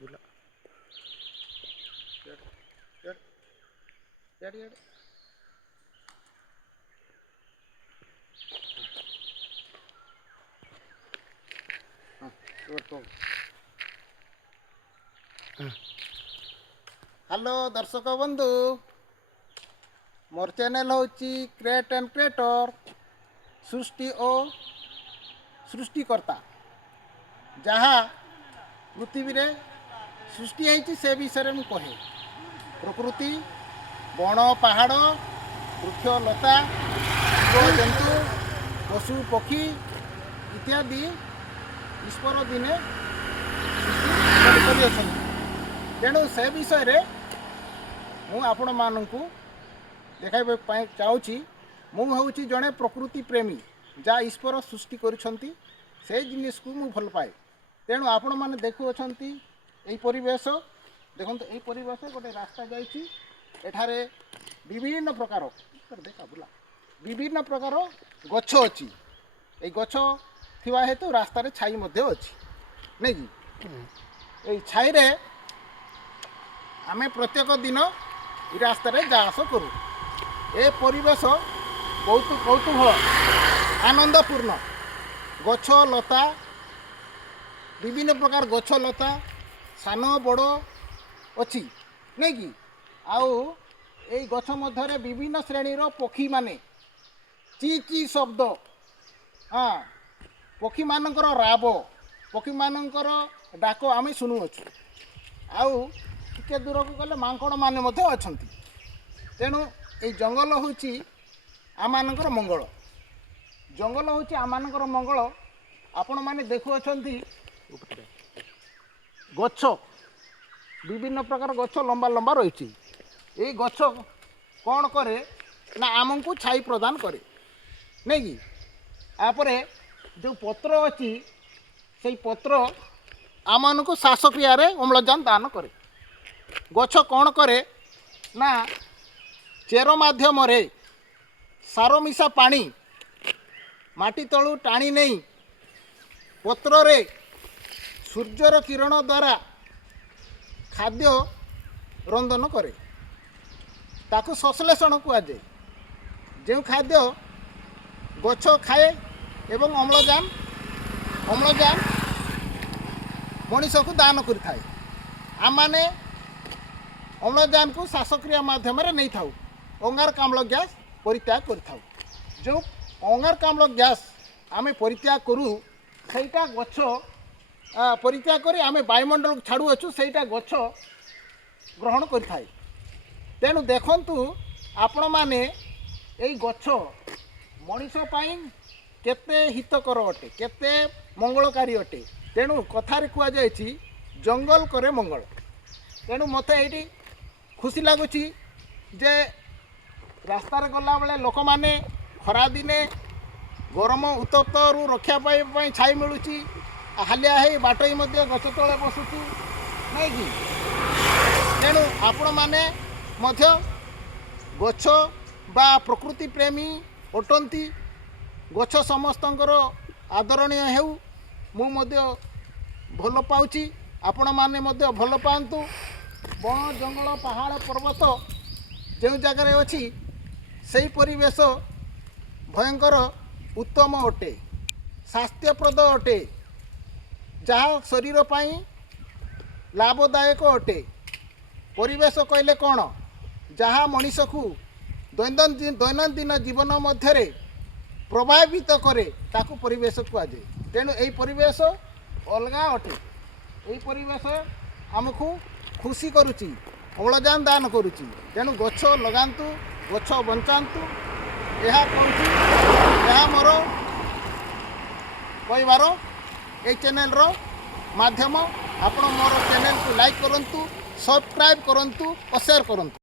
Gula. Yad. Hello दर्शक बंधु मोर channel हूँ क्रिएट एंड क्रिएटर सृष्टि और सृष्टिकर्ता जहाँ पृथ्वी रे सृष्टि है से विषय में कहे प्रकृति बण पहाड़ वृक्ष लता जीव जंतु पशु पक्षी इत्यादि ईश्वर दिने सृष्टि तेणु से विषय मु आपण मानू देखा चाहूँगी मुझे जड़े प्रकृति प्रेमी जहाँ ईश्वर सृष्टि करुँच से जिनिस को मु भल पाए तेणु आपण मैंने देखुंट यही परिवेश देखो यही परिवेश गोटे रास्ता जाठारे विभिन्न प्रकार देखा बुला विभिन्न प्रकार गछ अच्छी ये गछ थिवा हेतु रास्ता छाई अच्छी नहीं कि ये छाई रे आमे प्रत्येक दिन ये रास्ता जा आस करूँ ए परिवेश बहुत कौतूहल आनंदपूर्ण गछ लता विभिन्न प्रकार गछ लता सान बड़ अच्छी नहीं कि आउ ये गछ मध्य विभिन्न श्रेणीर पक्षी माने ची ची शब्द हाँ पक्षी मानकर राब पक्षी मानकर डाक आम शुणुअछु आउ टिके दूर को गले मांकड़ माने अच्छा तेणु ये जंगल हूँ आम मंगल जंगल हूँ आम मंगल आपण मैंने देखुंट गछ विभिन्न प्रकार गछ लंबा लंबा रही ये गछ कौन करे ना आमको छाई प्रदान करे नहीं कि आपरे जो पत्र अच्छी से पत्र आम को श्वासक्रिया अम्लजान दान करे गछ कौन करे ना चेर माध्यम सार मिशा पानी माटी तलू टाणी नहीं पत्र रे सूर्यर किरण द्वारा खाद्य रंधन करे ताकू संश्लेषण कहुए जो खाद्य गछ खाए एवं अम्लजान मनीष को दान करें आम मैंने अम्लजान को श्वासक्रिया माध्यम नहीं था अंगारकाम्ल गैस परित्याग कर जो अंगारकाम्ल गैस आम परित्याग करूँ सेटा गछ परित्याग कर आम वायुमंडल छाड़ू अच्छु सेटा गछ ग्रहण कर तेणु देखंतु आपण माने यही गछ मनीष केते हितकर अटे केते मंगलकारी अटे तेणु कथारे कहुए जंगल करे मंगल तेणु मत ये खुशी लगुच जे रास्तार गला बेले लोक मैंने खरा दिने गरम उत्तप्त रक्षा पाई छाई मिलूँ हालिया है बाटई गछ तले बसुचु नहीं कि तेणु आपण मैंने गछ बा प्रकृति प्रेमी अटंती गछ समस्तंकर आदरणीय हेउ मु भल पाउची आपण माने भल पातु बण जंगल पहाड़ पर्वत जो जगार अच्छी से परिवेश भयंकर उत्तम अटे स्वास्थ्यप्रद अटे जहाँ शरीर पाई लाभदायक अटे परिवेश कहले कौन जहाँ मनीष को दैनंदिन जीवन मध्य प्रभावित करे ताकू परिवेश कहुए तेणु यही परिवेश अलग अटे यही परिवेश आमको खुशी करुच्ची अम्लजान दान करुच्ची तेणु गछ लगातु गछ बंचातु यह कहूँ मोर कहबार ये चैनल रो माध्यम आपण मोर चैनल को लाइक करंतु सब्सक्राइब करंतु और शेयर करंतु।